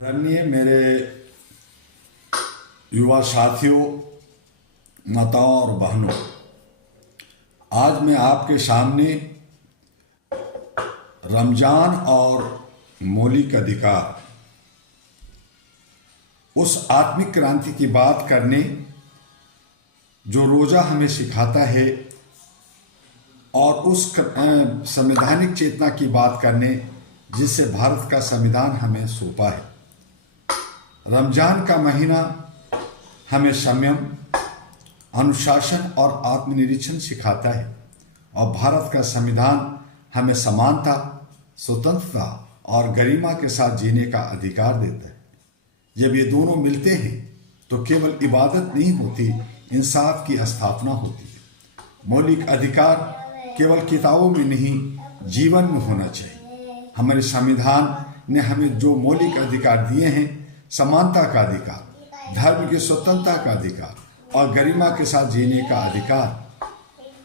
आदरणीय मेरे युवा साथियों, माताओं और बहनों, आज मैं आपके सामने रमजान और मौलिक अधिकार, उस आत्मिक क्रांति की बात करने जो रोजा हमें सिखाता है और उस संवैधानिक चेतना की बात करने जिससे भारत का संविधान हमें सौंपा है। रमजान का महीना हमें संयम, अनुशासन और आत्मनिरीक्षण सिखाता है और भारत का संविधान हमें समानता, स्वतंत्रता और गरिमा के साथ जीने का अधिकार देता है। जब ये दोनों मिलते हैं तो केवल इबादत नहीं होती, इंसाफ की स्थापना होती है। मौलिक अधिकार केवल किताबों में नहीं, जीवन में होना चाहिए। हमारे संविधान ने हमें जो मौलिक अधिकार दिए हैं, समानता का अधिकार, धर्म की स्वतंत्रता का अधिकार और गरिमा के साथ जीने का अधिकार,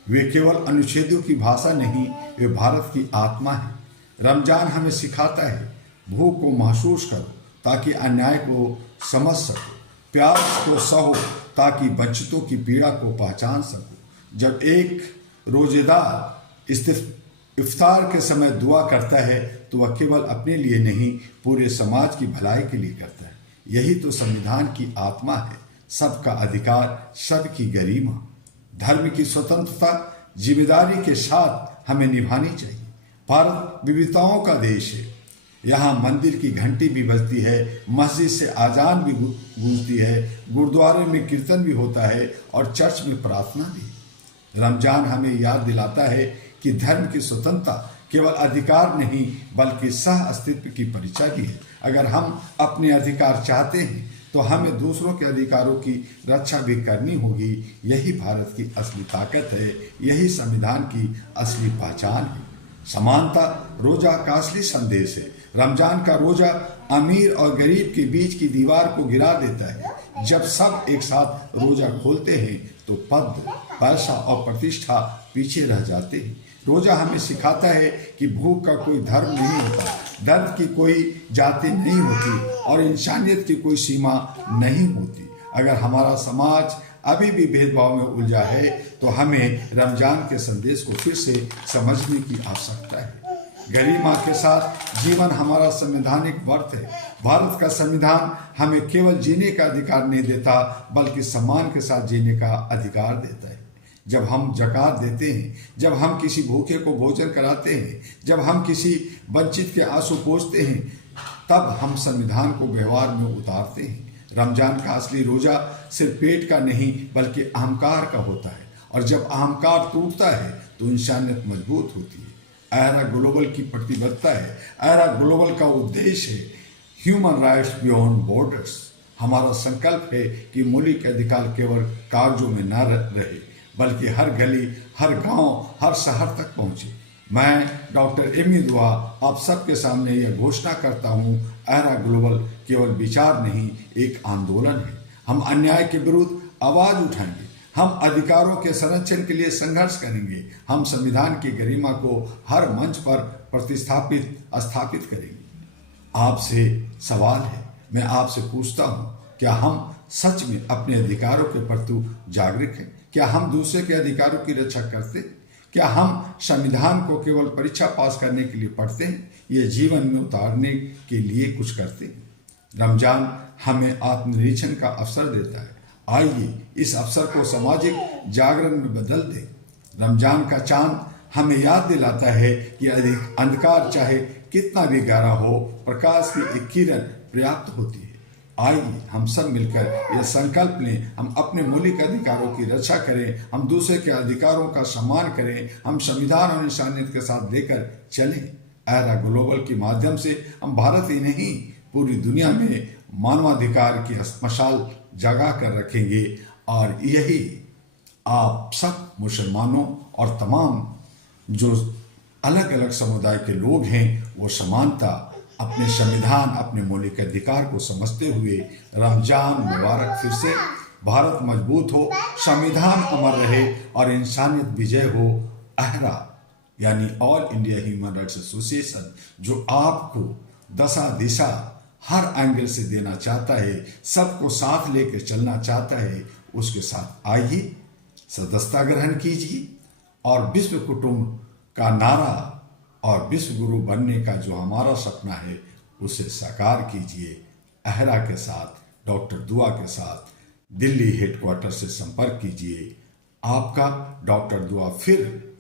वे केवल अनुच्छेदों की भाषा नहीं, वे भारत की आत्मा है। रमजान हमें सिखाता है, भूख को महसूस करो ताकि अन्याय को समझ सको, प्यास को सहो ताकि वंचितों की पीड़ा को पहचान सको। जब एक रोजेदार इफ्तार के समय दुआ करता है तो वह केवल अपने लिए नहीं, पूरे समाज की भलाई के लिए करता है। यही तो संविधान की आत्मा है, सबका अधिकार, सबकी गरिमा। धर्म की स्वतंत्रता जिम्मेदारी के साथ हमें निभानी चाहिए। भारत विविधताओं का देश है। यहाँ मंदिर की घंटी भी बजती है, मस्जिद से आजान भी गूंजती है, गुरुद्वारे में कीर्तन भी होता है और चर्च में प्रार्थना भी। रमजान हमें याद दिलाता है कि धर्म की स्वतंत्रता केवल अधिकार नहीं बल्कि सह अस्तित्व की परिचय भी है। अगर हम अपने अधिकार चाहते हैं तो हमें दूसरों के अधिकारों की रक्षा भी करनी होगी। यही भारत की असली ताकत है, यही संविधान की असली पहचान है। समानता रोजा का असली संदेश है। रमजान का रोजा अमीर और गरीब के बीच की दीवार को गिरा देता है। जब सब एक साथ रोजा खोलते हैं तो पद, पैसा और प्रतिष्ठा पीछे रह जाते हैं। रोजा हमें सिखाता है कि भूख का कोई धर्म नहीं होता, दर्द की कोई जाति नहीं होती और इंसानियत की कोई सीमा नहीं होती। अगर हमारा समाज अभी भी भेदभाव में उलझा है तो हमें रमजान के संदेश को फिर से समझने की आवश्यकता है। गरिमा के साथ जीवन हमारा संवैधानिक व्रत है। भारत का संविधान हमें केवल जीने का अधिकार नहीं देता बल्कि सम्मान के साथ जीने का अधिकार देता है। जब हम ज़कात देते हैं, जब हम किसी भूखे को भोजन कराते हैं, जब हम किसी वंचित के आंसू पोंछते हैं, तब हम संविधान को व्यवहार में उतारते हैं। रमजान का असली रोजा सिर्फ पेट का नहीं बल्कि अहंकार का होता है और जब अहंकार टूटता है तो इंसानियत मजबूत होती है। एरा ग्लोबल की प्रतिबद्धता है, एरा ग्लोबल का उद्देश्य है ह्यूमन राइट्स बियॉन्ड बॉर्डर्स। हमारा संकल्प है कि मौलिक अधिकार केवल कागजों में न रहे बल्कि हर गली, हर गांव, हर शहर तक पहुंचे। मैं डॉक्टर एमी दुआ आप सबके सामने यह घोषणा करता हूं, एरा ग्लोबल केवल विचार नहीं, एक आंदोलन है। हम अन्याय के विरुद्ध आवाज उठाएंगे, हम अधिकारों के संरक्षण के लिए संघर्ष करेंगे, हम संविधान की गरिमा को हर मंच पर स्थापित करेंगे। आपसे सवाल है, मैं आपसे पूछता हूं, क्या हम सच में अपने अधिकारों के प्रति जागरूक हैं? क्या हम दूसरे के अधिकारों की रक्षा करते हैं? क्या हम संविधान को केवल परीक्षा पास करने के लिए पढ़ते हैं? ये जीवन में उतारने के लिए कुछ करते हैं? रमजान हमें आत्मनिरीक्षण का अवसर देता है। आइए इस अवसर को सामाजिक जागरण में बदल दें। रमजान का चांद हमें याद दिलाता है कि अंधकार चाहे कितना भी गहरा हो, प्रकाश की एक किरण पर्याप्त होती है। आइए हम सब मिलकर यह संकल्प लें, हम अपने मौलिक अधिकारों की रक्षा करें, हम दूसरे के अधिकारों का सम्मान करें, हम संविधान और इंसानियत के साथ लेकर चलें। एरा ग्लोबल के माध्यम से हम भारत ही नहीं पूरी दुनिया में मानवाधिकार की मशाल जगा कर रखेंगे और यही आप सब मुसलमानों और तमाम जो अलग अलग समुदाय के लोग हैं वो समानता, अपने संविधान, अपने मौलिक अधिकार को समझते हुए रमजान मुबारक। फिर से भारत मजबूत हो, संविधान अमर रहे और इंसानियत विजय हो। अहरा यानी all India human rights association जो आपको दशा दिशा हर एंगल से देना चाहता है, सबको साथ लेकर चलना चाहता है, उसके साथ आइए, सदस्यता ग्रहण कीजिए और विश्व कुटुंब का नारा और विश्व गुरु बनने का जो हमारा सपना है उसे साकार कीजिए। अहरा के साथ, डॉक्टर दुआ के साथ दिल्ली हेडक्वार्टर से संपर्क कीजिए। आपका डॉक्टर दुआ फिर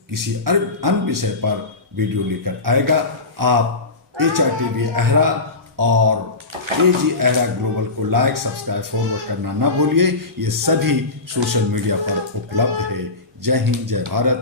किसी अन्य विषय पर वीडियो लेकर आएगा। आप HRTV अहरा और AG अहरा ग्लोबल को लाइक, सब्सक्राइब, फॉरवर्ड करना ना भूलिए। ये सभी सोशल मीडिया पर उपलब्ध है। जय हिंद, जय भारत।